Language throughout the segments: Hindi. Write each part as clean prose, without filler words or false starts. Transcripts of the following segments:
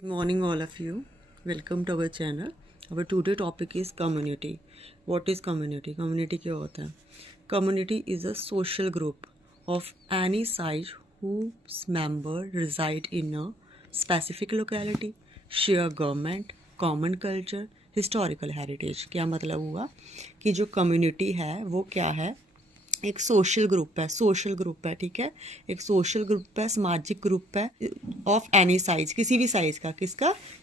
Good morning, all of you. Welcome to our channel. Our today topic is community. What is community? Community क्या होता है? Community is a social group of any size whose member reside in a specific locality, share government, common culture, historical heritage. क्या मतलब हुआ कि जो community है वो क्या है? एक सोशल ग्रुप है ठीक है। एक सोशल ग्रुप है, सामाजिक ग्रुप है ऑफ एनी साइज, किसी भी साइज का,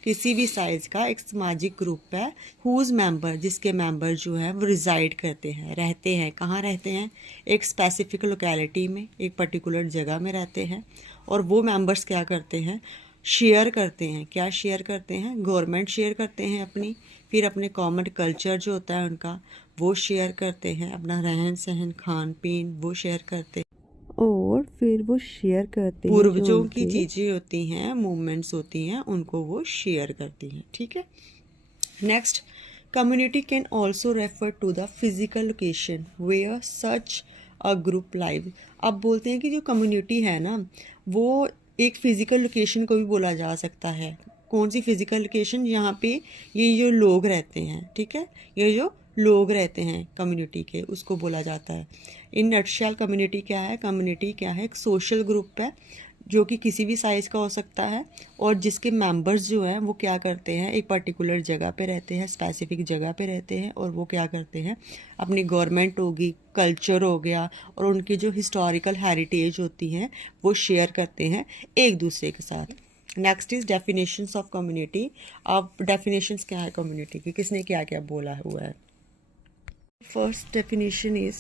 किसी भी साइज का एक सामाजिक ग्रुप है। हुज मेंबर, जिसके मेंबर जो है वो रिजाइड करते हैं, रहते हैं। कहाँ रहते हैं? एक स्पेसिफिक लोकेलिटी में, एक पर्टिकुलर जगह में रहते हैं। और वो मेंबर्स क्या करते हैं? शेयर करते हैं। क्या शेयर करते हैं? गवर्नमेंट शेयर करते हैं अपनी, फिर अपने कॉमन कल्चर जो होता है उनका वो शेयर करते हैं, अपना रहन सहन खान पीन वो शेयर करते हैं। और फिर वो शेयर करते हैं पूर्वजों की चीज़ें होती हैं, मूवमेंट्स होती हैं, उनको वो शेयर करती हैं। ठीक है। Next, community can also refer to the physical location where such a group live. अब बोलते हैं कि जो कम्युनिटी है ना वो एक फिजिकल लोकेशन को भी बोला जा सकता है। कौन सी फिजिकल लोकेशन? यहाँ पे ये जो लोग रहते हैं, ठीक है, ये जो लोग रहते हैं कम्युनिटी के, उसको बोला जाता है। इन नटशेल कम्युनिटी क्या है? कम्युनिटी क्या है? एक सोशल ग्रुप है जो कि किसी भी साइज़ का हो सकता है और जिसके मेंबर्स जो हैं वो क्या करते हैं? एक पर्टिकुलर जगह पे रहते हैं, स्पेसिफिक जगह पे रहते हैं। और वो क्या करते हैं? अपनी गवर्नमेंट होगी, कल्चर हो गया और उनकी जो हिस्टोरिकल हेरिटेज होती हैं वो शेयर करते हैं एक दूसरे के साथ। Next is definitions of community. अब डेफिनेशंस क्या है कम्युनिटी की, किसने क्या क्या बोला हुआ है? फर्स्ट डेफिनेशन इज,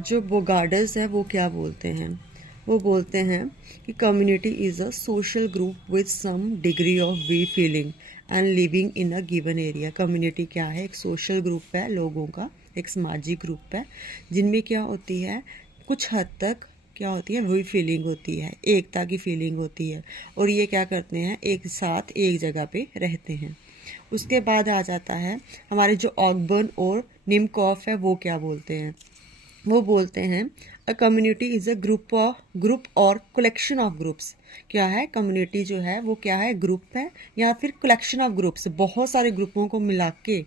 जो बोगार्डर्स है वो क्या बोलते हैं? वो बोलते हैं कि community is a social group with some degree of we feeling and living in a given area. Community क्या है? एक सोशल ग्रुप है लोगों का, एक सामाजिक ग्रुप है जिनमें क्या होती है, कुछ हद तक क्या होती है, वही फीलिंग होती है, एकता की फीलिंग होती है। और ये क्या करते हैं? एक साथ एक जगह पे रहते हैं। उसके बाद आ जाता है हमारे जो ऑगबर्न और निमकॉफ है वो क्या बोलते हैं? वो बोलते हैं a community is a group और कलेक्शन ऑफ ग्रुप्स। क्या है? कम्युनिटी जो है वो क्या है? ग्रुप है या फिर कलेक्शन ऑफ ग्रुप्स, बहुत सारे ग्रुपों को मिला के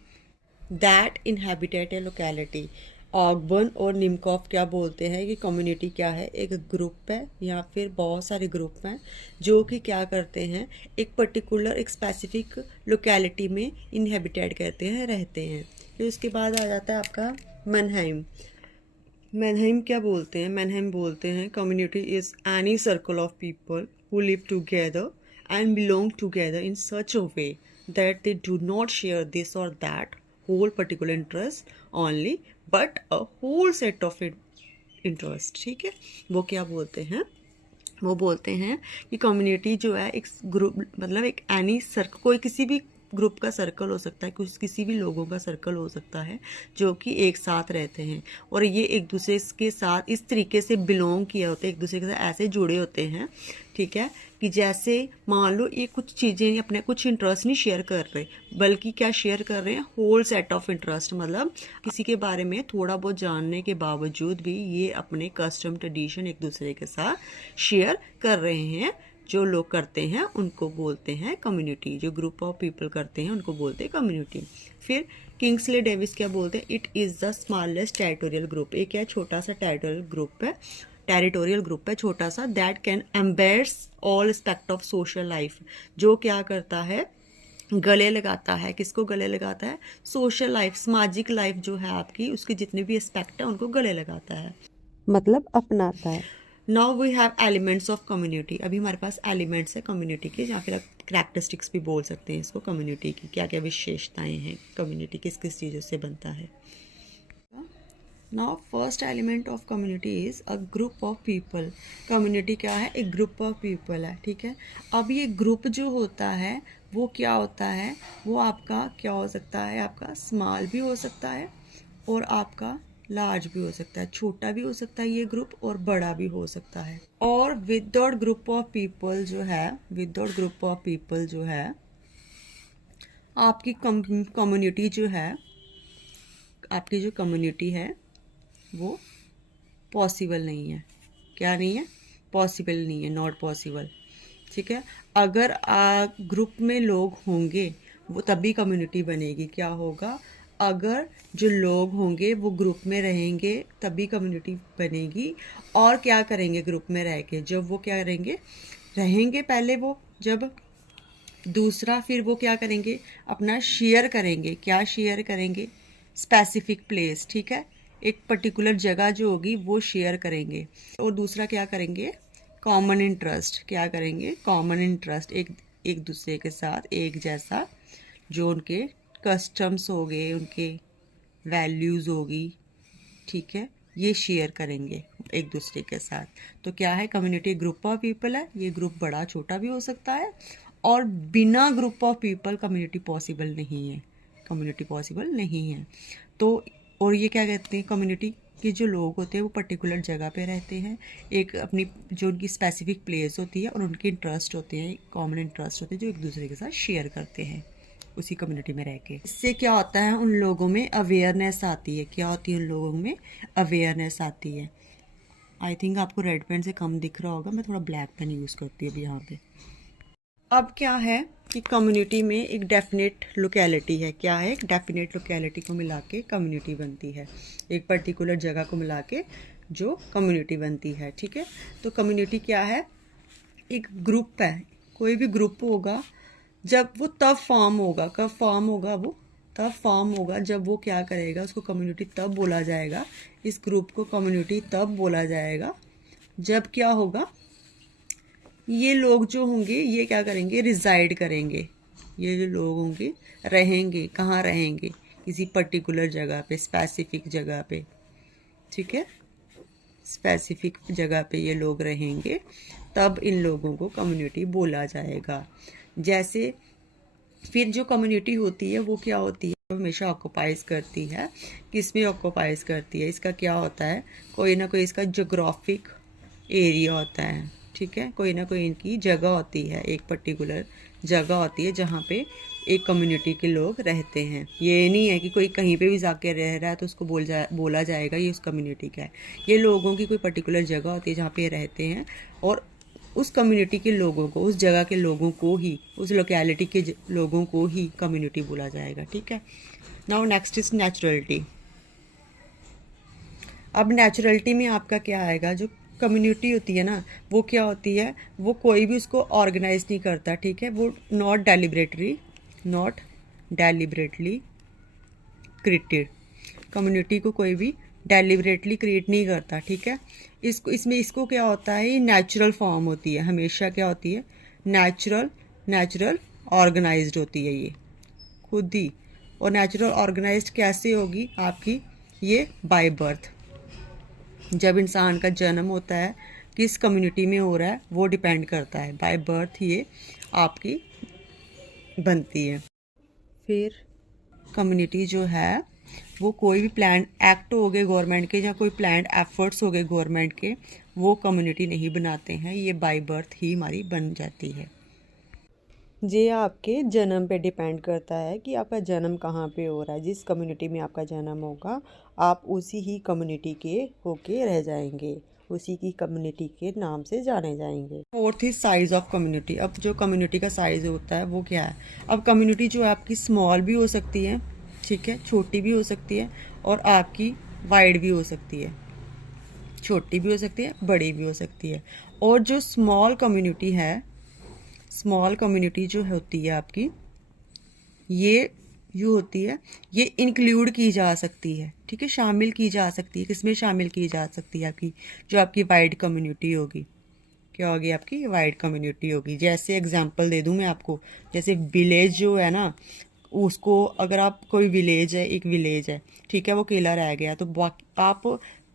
दैट इनहेबिटेट ए लोकेलिटी। ऑगबर्न और निमकॉफ क्या बोलते हैं कि कम्युनिटी क्या है? एक ग्रुप है या फिर बहुत सारे ग्रुप हैं जो कि क्या करते हैं, एक पर्टिकुलर एक स्पेसिफिक लोकेलिटी में इनहेबिटेट करते हैं, रहते हैं। फिर उसके बाद आ जाता है आपका मनहाइम। मैनहाइम क्या बोलते हैं? मैनहाइम बोलते हैं community is any circle of people who live together and belong together in such a way that they do not share this or that whole particular interest only but a whole set of interest. ठीक है। वो क्या बोलते हैं? वो बोलते हैं कि कम्युनिटी जो है एक ग्रुप, मतलब एक एनी सर्कल, कोई किसी भी ग्रुप का सर्कल हो सकता है, कुछ किसी भी लोगों का सर्कल हो सकता है जो कि एक साथ रहते हैं और ये एक दूसरे के साथ इस तरीके से बिलोंग किया होता है, एक दूसरे के साथ ऐसे जुड़े होते हैं, ठीक है, कि जैसे मान लो ये कुछ चीज़ें अपने कुछ इंटरेस्ट नहीं शेयर कर रहे, बल्कि क्या शेयर कर रहे हैं? Whole set of interest. मतलब किसी के बारे में थोड़ा बहुत जानने के बावजूद भी ये अपने कस्टम ट्रेडिशन एक दूसरे के साथ शेयर कर रहे हैं। जो लोग करते हैं उनको बोलते हैं कम्युनिटी, जो ग्रुप ऑफ पीपल करते हैं उनको बोलते हैं कम्युनिटी। फिर किंग्सले डेविस क्या बोलते हैं? It is the smallest territorial group. एक क्या? छोटा सा टेरिटोरियल ग्रुप है छोटा सा, that can embeds all aspect of social life. जो क्या करता है? गले लगाता है। किसको गले लगाता है? सोशल लाइफ, सामाजिक लाइफ जो है आपकी, उसके जितने भी एस्पेक्ट है उनको गले लगाता है, मतलब अपनाता है। Now we have elements of community. अभी हमारे पास एलिमेंट्स है कम्युनिटी के, या फिर आप करैक्टरिस्टिक्स भी बोल सकते हैं इसको। कम्युनिटी की क्या क्या विशेषताएं हैं, कम्युनिटी किस किस चीज़ों से बनता है। Now first element of community is a group of people. Community क्या है? एक ग्रुप ऑफ पीपल है, ठीक है। अब ये ग्रुप जो होता है वो क्या होता है? वो आपका क्या हो सकता है? आपका स्मॉल भी हो सकता है और आपका लार्ज भी हो सकता है, छोटा भी हो सकता है ये ग्रुप और बड़ा भी हो सकता है। और विदाउट ग्रुप ऑफ पीपल जो है, विदाउट ग्रुप ऑफ पीपल जो है आपकी कम्युनिटी जो है, आपकी जो कम्युनिटी है वो पॉसिबल नहीं है। क्या नहीं है? पॉसिबल नहीं है, नॉट पॉसिबल। ठीक है। अगर ग्रुप में लोग होंगे वो तभी कम्युनिटी बनेगी। क्या होगा? अगर जो लोग होंगे वो ग्रुप में रहेंगे तभी कम्युनिटी बनेगी। और क्या करेंगे ग्रुप में रह के? जब वो क्या करेंगे, रहेंगे पहले वो, जब दूसरा फिर वो क्या करेंगे, अपना शेयर करेंगे। क्या शेयर करेंगे? स्पेसिफिक प्लेस, ठीक है, एक पर्टिकुलर जगह जो होगी वो शेयर करेंगे। और दूसरा क्या करेंगे? Common interest. क्या करेंगे? कॉमन इंटरेस्ट, एक एक दूसरे के साथ एक जैसा, जो उनके कस्टम्स हो गए, उनके वैल्यूज़ होगी, ठीक है, ये शेयर करेंगे एक दूसरे के साथ। तो क्या है? कम्युनिटी ग्रुप ऑफ पीपल है। ये ग्रुप बड़ा छोटा भी हो सकता है, और बिना group of people community possible नहीं है। कम्युनिटी पॉसिबल नहीं है। तो और ये क्या कहते हैं, कम्युनिटी के जो लोग होते हैं वो पर्टिकुलर जगह पे रहते हैं, एक अपनी जो उनकी स्पेसिफिक प्लेस होती है, और उनके इंटरेस्ट होते हैं, कॉमन इंटरेस्ट होते हैं, जो एक दूसरे के साथ शेयर करते हैं उसी कम्युनिटी में रह के। इससे क्या होता है? उन लोगों में अवेयरनेस आती है। क्या होती है? उन लोगों में अवेयरनेस आती है। आई थिंक आपको रेड पेन से कम दिख रहा होगा, मैं थोड़ा ब्लैक पेन यूज़ करती हूँ अभी यहाँ पे। अब क्या है कि कम्युनिटी में एक डेफिनेट लोकेलिटी है। क्या है? एक डेफिनेट लोकेलिटी को मिला के कम्युनिटी बनती है, एक पर्टिकुलर जगह को मिला के जो कम्युनिटी बनती है, ठीक है। तो कम्युनिटी क्या है? एक ग्रुप है। कोई भी ग्रुप होगा जब वो तब फॉर्म होगा, कब फॉर्म होगा? वो तब फॉर्म होगा जब वो क्या करेगा, उसको कम्युनिटी तब बोला जाएगा, इस ग्रुप को कम्युनिटी तब बोला जाएगा जब क्या होगा, ये लोग जो होंगे ये क्या करेंगे? रिजाइड करेंगे। ये जो लोग होंगे रहेंगे, कहाँ रहेंगे? किसी पर्टिकुलर जगह पे, स्पेसिफिक जगह पे, ठीक है, स्पेसिफिक जगह पे ये लोग रहेंगे, तब इन लोगों को कम्युनिटी बोला जाएगा। जैसे फिर जो कम्युनिटी होती है वो क्या होती है? हमेशा ऑक्यूपाइज करती है। किस में ऑक्यूपाइज करती है? इसका क्या होता है? कोई ना कोई इसका जोग्राफिक एरिया होता है, ठीक है, कोई ना कोई इनकी जगह होती है, एक पर्टिकुलर जगह होती है जहाँ पे एक कम्युनिटी के लोग रहते हैं। ये नहीं है कि कोई कहीं पे भी जाके रह रहा है तो उसको बोला जाएगा ये उस कम्युनिटी का है। ये लोगों की कोई पर्टिकुलर जगह होती है जहाँ पे रहते हैं, और उस कम्युनिटी के लोगों को, उस जगह के लोगों को ही, उस लोकेलिटी के लोगों को ही कम्युनिटी बोला जाएगा, ठीक है। Now next is naturality. अब नेचुरलिटी में आपका क्या आएगा? जो कम्युनिटी होती है ना, वो क्या होती है? वो कोई भी उसको ऑर्गेनाइज नहीं करता, ठीक है, वो नॉट डेलिबरेटली क्रिएटेड। कम्युनिटी को कोई भी डेलिबरेटली क्रिएट नहीं करता, ठीक है। इसको क्या होता है? ये नेचुरल फॉर्म होती है, हमेशा क्या होती है? नेचुरल ऑर्गेनाइज्ड होती है ये खुद ही। और नेचुरल ऑर्गेनाइज्ड कैसे होगी आपकी? ये बाय बर्थ। जब इंसान का जन्म होता है, किस कम्युनिटी में हो रहा है वो डिपेंड करता है, बाय बर्थ ये आपकी बनती है। फिर कम्युनिटी जो है वो कोई भी प्लान एक्ट हो गए गवर्नमेंट के, या कोई प्लान एफर्ट्स हो गए गवर्नमेंट के, वो कम्युनिटी नहीं बनाते हैं, ये बाय बर्थ ही हमारी बन जाती है। ये आपके जन्म पे डिपेंड करता है कि आपका जन्म कहाँ पे हो रहा है। जिस कम्युनिटी में आपका जन्म होगा आप उसी ही कम्युनिटी के होके रह जाएंगे, उसी की कम्युनिटी के नाम से जाने जाएंगे। Fourth is size of community. अब जो कम्युनिटी का साइज होता है वो क्या है? अब कम्युनिटी जो है आपकी स्मॉल भी हो सकती है, ठीक है, छोटी भी हो सकती है, और आपकी वाइड भी हो सकती है, छोटी भी हो सकती है, बड़ी भी हो सकती है। और जो स्मॉल कम्युनिटी जो होती है आपकी, ये जो होती है ये इंक्लूड की जा सकती है, ठीक है, शामिल की जा सकती है। किसमें शामिल की जा सकती है? आपकी जो आपकी वाइड कम्युनिटी होगी, क्या होगी? आपकी वाइड कम्युनिटी होगी। जैसे एग्जांपल दे दूं मैं आपको, जैसे विलेज जो है ना, उसको अगर आप कोई विलेज है, एक विलेज है, ठीक है, वो अकेला रह गया, तो आप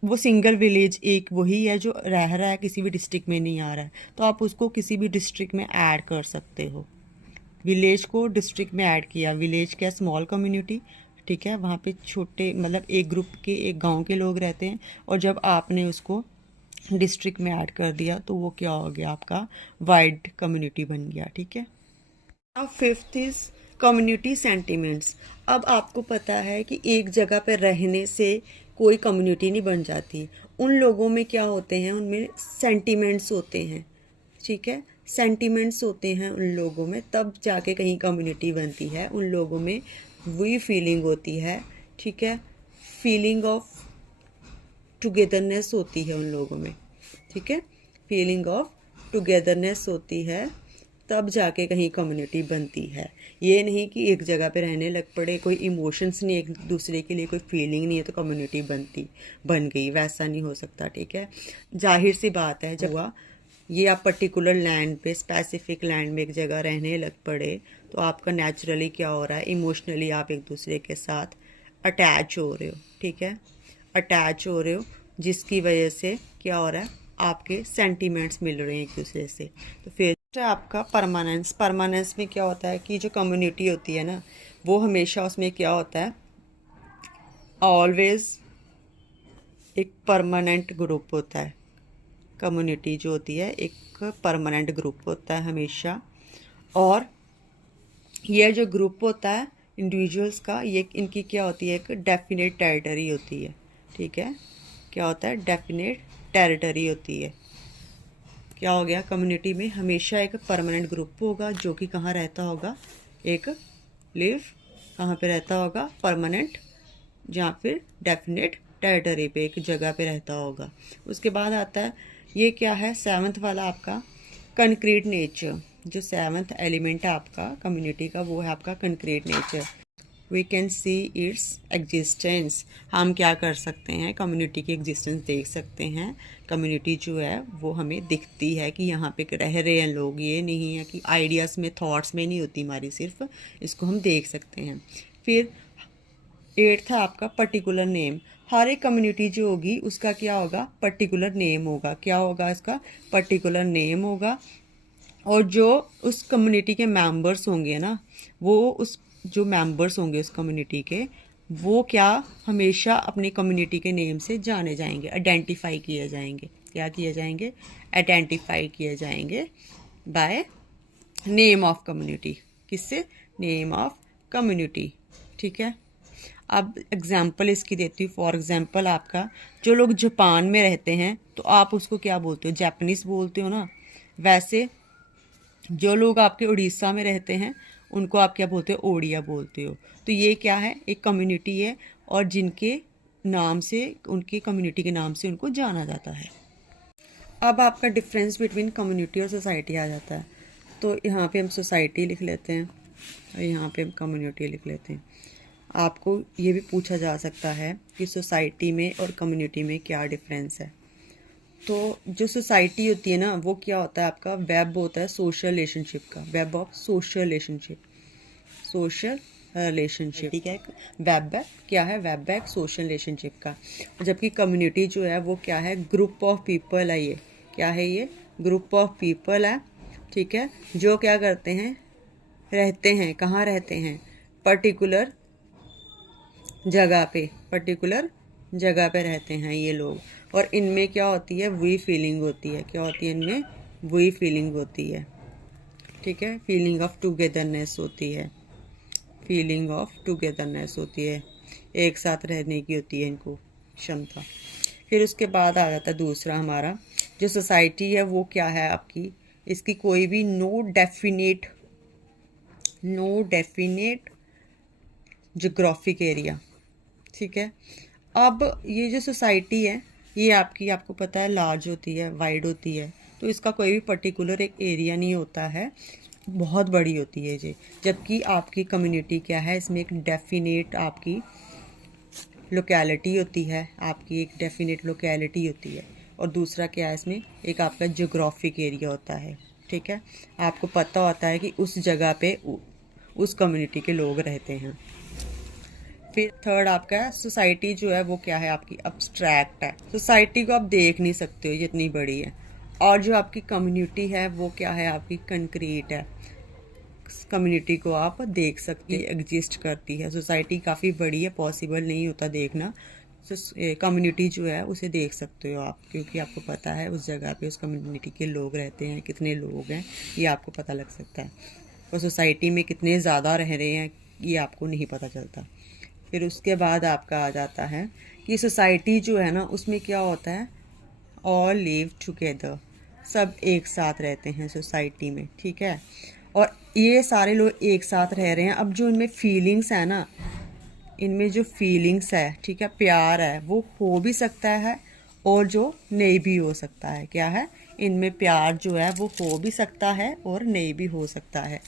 वो सिंगल विलेज एक वही है जो रह रहा है, किसी भी डिस्ट्रिक्ट में नहीं आ रहा है, तो आप उसको किसी भी डिस्ट्रिक्ट में ऐड कर सकते हो। विलेज को डिस्ट्रिक्ट में ऐड किया, विलेज क्या? स्मॉल कम्युनिटी, ठीक है, वहाँ पे छोटे मतलब एक ग्रुप के, एक गांव के लोग रहते हैं, और जब आपने उसको डिस्ट्रिक्ट में ऐड कर दिया तो वो क्या हो गया? आपका वाइड कम्युनिटी बन गया, ठीक है। अब फिफ्थ इज कम्युनिटी सेंटिमेंट्स। अब आपको पता है कि एक जगह पर रहने से कोई कम्युनिटी नहीं बन जाती। उन लोगों में क्या होते हैं? उनमें सेंटिमेंट्स होते हैं, ठीक है, सेंटिमेंट्स होते हैं उन लोगों में, तब जाके कहीं कम्युनिटी बनती है। उन लोगों में वही फीलिंग होती है, ठीक है, फीलिंग ऑफ टुगेदरनेस होती है उन लोगों में, ठीक है, फीलिंग ऑफ टुगेदरनेस होती है, तब जाके कहीं कम्युनिटी बनती है। ये नहीं कि एक जगह पे रहने लग पड़े, कोई इमोशंस नहीं, एक दूसरे के लिए कोई फीलिंग नहीं है तो कम्युनिटी बन गई, वैसा नहीं हो सकता, ठीक है। जाहिर सी बात है, जब हुआ ये आप पर्टिकुलर लैंड पे, स्पेसिफिक लैंड में एक जगह रहने लग पड़े तो आपका नेचुरली क्या हो रहा है, इमोशनली आप एक दूसरे के साथ अटैच हो रहे हो, ठीक है, अटैच हो रहे हो, जिसकी वजह से क्या हो रहा है, आपके सेंटीमेंट्स मिल रहे हैं एक दूसरे से। तो फिर आपका परमानेंस में क्या होता है कि जो कम्युनिटी होती है ना, वो हमेशा उसमें क्या होता है, ऑलवेज एक परमानेंट ग्रुप होता है। कम्युनिटी जो होती है एक परमानेंट ग्रुप होता है हमेशा, और ये जो ग्रुप होता है इंडिविजुअल्स का, ये इनकी क्या होती है, एक डेफिनेट टेरिटरी होती है, ठीक है, क्या होता है, डेफिनेट टेरिटरी होती है। क्या हो गया, कम्युनिटी में हमेशा एक परमानेंट ग्रुप होगा जो कि कहाँ रहता होगा, एक लिव कहाँ पे रहता होगा, परमानेंट, जहाँ फिर डेफिनेट टेरिटरी पे, एक जगह पे रहता होगा। उसके बाद आता है ये क्या है, सेवंथ वाला आपका कंक्रीट नेचर। जो सेवंथ एलिमेंट है आपका कम्युनिटी का, वो है आपका concrete nature. We can see its existence. हम क्या कर सकते हैं, कम्युनिटी की एग्जिस्टेंस देख सकते हैं। कम्युनिटी जो है वो हमें दिखती है कि यहाँ पे रह रहे हैं लोग, ये नहीं है कि आइडियाज़ में, थॉट्स में नहीं होती हमारी, सिर्फ इसको हम देख सकते हैं। फिर एट्थ है आपका पर्टिकुलर नेम। हर एक कम्युनिटी जो होगी उसका क्या होगा, पर्टिकुलर नेम होगा। क्या होगा इसका, पर्टिकुलर नेम होगा। और जो उस कम्युनिटी के मेंबर्स होंगे ना, वो उस जो मेंबर्स होंगे उस कम्युनिटी के, वो क्या हमेशा अपनी कम्युनिटी के नेम से जाने जाएंगे, आइडेंटिफाई किए जाएंगे। क्या किए जाएंगे, आइडेंटिफाई किए जाएंगे बाय नेम ऑफ कम्युनिटी। किससे, नेम ऑफ कम्युनिटी, ठीक है। अब एग्जाम्पल इसकी देती हूँ। फॉर एग्जाम्पल आपका जो लोग जापान में रहते हैं तो आप उसको क्या बोलते हो, जापानीज़ बोलते हो ना। वैसे जो लोग आपके उड़ीसा में रहते हैं उनको आप क्या बोलते हो, ओडिया बोलते हो। तो ये क्या है, एक कम्युनिटी है, और जिनके नाम से, उनकी कम्युनिटी के नाम से उनको जाना जाता है। अब आपका डिफरेंस बिटवीन कम्युनिटी और सोसाइटी आ जाता है। तो यहाँ पे हम सोसाइटी लिख लेते हैं और यहाँ पे हम कम्युनिटी लिख लेते हैं। आपको ये भी पूछा जा सकता है कि सोसाइटी में और कम्युनिटी में क्या डिफरेंस है। तो जो सोसाइटी होती है ना, वो क्या होता है, आपका वेब होता है सोशल रिलेशनशिप का, web of social relationship, social relationship, ठीक है। वेब है, क्या है, वेब है सोशल रिलेशनशिप का। जबकि कम्युनिटी जो है वो क्या है, ग्रुप ऑफ पीपल है। ये क्या है, ये ग्रुप ऑफ पीपल है, ठीक है, जो क्या करते हैं, रहते हैं, कहाँ रहते हैं, पर्टिकुलर जगह पे, पर्टिकुलर जगह पे रहते हैं ये लोग। और इनमें क्या होती है, वही फीलिंग होती है। क्या होती है इनमें, वही फीलिंग होती है, ठीक है, फीलिंग ऑफ टुगेदरनेस होती है, फीलिंग ऑफ टुगेदरनेस होती है, एक साथ रहने की होती है इनको क्षमता। फिर उसके बाद आ जाता है दूसरा हमारा, जो सोसाइटी है वो क्या है आपकी, इसकी कोई भी नो डेफिनेट जोग्राफिक एरिया, ठीक है। अब ये जो सोसाइटी है ये आपको पता है लार्ज होती है, वाइड होती है, तो इसका कोई भी पर्टिकुलर एक एरिया नहीं होता है, बहुत बड़ी होती है ये। जबकि आपकी कम्युनिटी क्या है, इसमें एक डेफिनेट आपकी लोकेलिटी होती है, आपकी एक डेफिनेट लोकेलिटी होती है। और दूसरा क्या है, इसमें एक आपका जोग्राफिक एरिया होता है, ठीक है। आपको पता होता है कि उस जगह पे उस कम्युनिटी के लोग रहते हैं। फिर थर्ड आपका है सोसाइटी, जो है वो क्या है आपकी अब्स्ट्रैक्ट है। सोसाइटी को आप देख नहीं सकते हो, जितनी बड़ी है। और जो आपकी कम्युनिटी है वो क्या है आपकी कंक्रीट है, कम्युनिटी को आप देख सकते, एग्जिस्ट करती है। सोसाइटी काफ़ी बड़ी है, पॉसिबल नहीं होता देखना। कम्युनिटी जो है उसे देख सकते हो आप, क्योंकि आपको पता है उस जगह पे उस कम्युनिटी के लोग रहते हैं, कितने लोग हैं ये आपको पता लग सकता है। और सोसाइटी में कितने ज़्यादा रह रहे हैं ये आपको नहीं पता चलता। फिर उसके बाद आपका आ जाता है कि सोसाइटी जो है ना, उसमें क्या होता है, ऑल लिव टुगेदर। सब एक साथ रहते हैं सोसाइटी में, ठीक है। और ये सारे लोग एक साथ रह रहे हैं। अब जो इनमें फीलिंग्स है ना, इनमें जो फीलिंग्स है, ठीक है, प्यार है, वो हो भी सकता है और जो नहीं भी हो सकता है। क्या है, इनमें प्यार जो है वो हो भी सकता है और नहीं भी हो सकता है।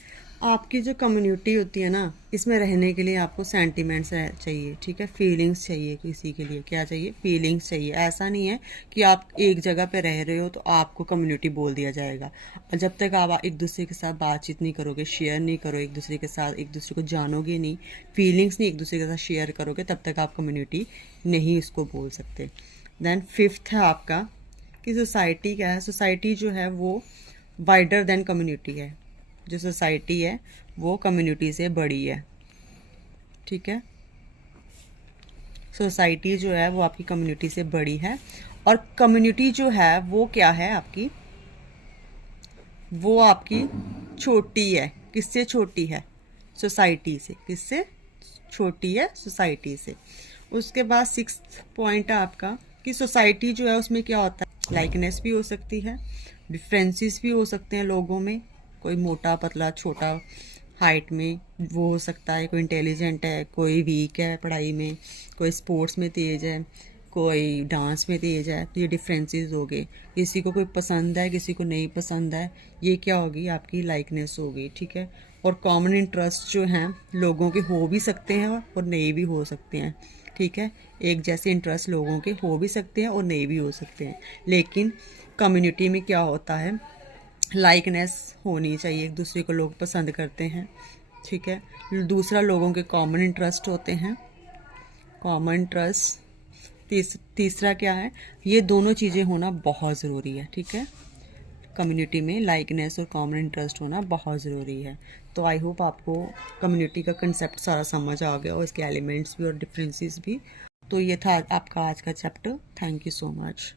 आपकी जो कम्युनिटी होती है ना, इसमें रहने के लिए आपको सेंटिमेंट्स चाहिए, ठीक है, फीलिंग्स चाहिए। किसी के लिए क्या चाहिए, फीलिंग्स चाहिए। ऐसा नहीं है कि आप एक जगह पे रह रहे हो तो आपको कम्युनिटी बोल दिया जाएगा। और जब तक आप एक दूसरे के साथ बातचीत नहीं करोगे, शेयर नहीं करो एक दूसरे के साथ, एक दूसरे को जानोगे नहीं, फीलिंग्स नहीं एक दूसरे के साथ शेयर करोगे, तब तक आप कम्युनिटी नहीं इसको बोल सकते। देन फिफ्थ है आपका कि सोसाइटी क्या है। सोसाइटी जो है वो वाइडर देन कम्युनिटी है। जो सोसाइटी है वो कम्युनिटी से बड़ी है, ठीक है। सोसाइटी जो है वो आपकी कम्युनिटी से बड़ी है। और कम्युनिटी जो है वो क्या है आपकी, वो आपकी छोटी है। किससे छोटी है, सोसाइटी से। किससे छोटी है, सोसाइटी से। उसके बाद सिक्स्थ पॉइंट है आपका कि सोसाइटी जो है उसमें क्या होता है, लाइकनेस भी हो सकती है, डिफरेंसेस भी हो सकते हैं लोगों में। कोई मोटा पतला छोटा हाइट में वो हो सकता है, कोई इंटेलिजेंट है, कोई वीक है पढ़ाई में, कोई स्पोर्ट्स में तेज है, कोई डांस में तेज है। तो ये डिफरेंसेस हो गए। किसी को कोई पसंद है, किसी को नहीं पसंद है, ये क्या होगी, आपकी लाइकनेस होगी, ठीक है। और कॉमन इंटरेस्ट जो हैं लोगों के हो भी सकते हैं और नहीं भी हो सकते हैं, ठीक है। एक जैसे इंटरेस्ट लोगों के हो भी सकते हैं और नहीं भी हो सकते हैं। लेकिन कम्युनिटी में क्या होता है, लाइकनेस होनी चाहिए, एक दूसरे को लोग पसंद करते हैं, ठीक है। दूसरा, लोगों के कॉमन इंटरेस्ट होते हैं, कॉमन इंटरेस्ट। तीसरा क्या है, ये दोनों चीज़ें होना बहुत ज़रूरी है, ठीक है। कम्युनिटी में लाइकनेस और कॉमन इंटरेस्ट होना बहुत ज़रूरी है। तो आई होप आपको कम्युनिटी का कंसेप्ट सारा समझ आ गया और इसके एलिमेंट्स भी और डिफरेंसेस भी। तो ये था आपका आज का chapter. Thank you so much.